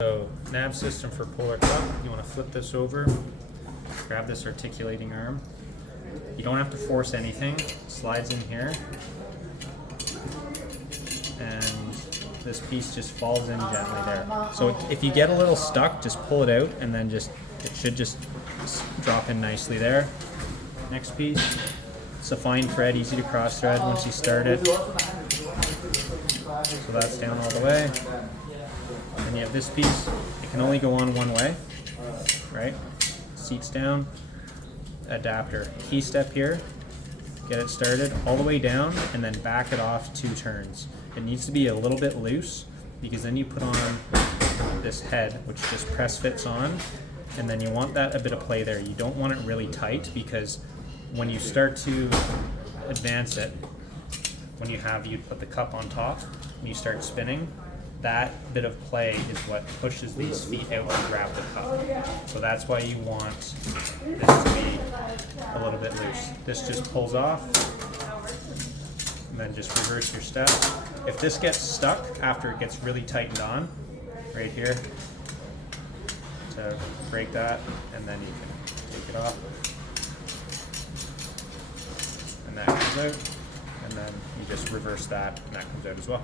So NAV system for polar cup, you want to flip this over, grab this articulating arm. You don't have to force anything, slides in here, and this piece just falls in gently there. So if you get a little stuck, just pull it out and then it should just drop in nicely there. Next piece, it's a fine thread, easy to cross thread once you start it. So that's down all the way. And you have this piece, it can only go on one way, right? Seats down, adapter. Key step here, get it started all the way down and then back it off 2 turns. It needs to be a little bit loose because then you put on this head, which just press fits on, and then you want that a bit of play there. You don't want it really tight because when you start to advance it, when you put the cup on top and you start spinning, that bit of play is what pushes these feet out to grab the cup. So that's why you want this to be a little bit loose. This just pulls off, and then just reverse your step. If this gets stuck after it gets really tightened on, right here, to break that, and then you can take it off. And that comes out, and then you just reverse that, and that comes out as well.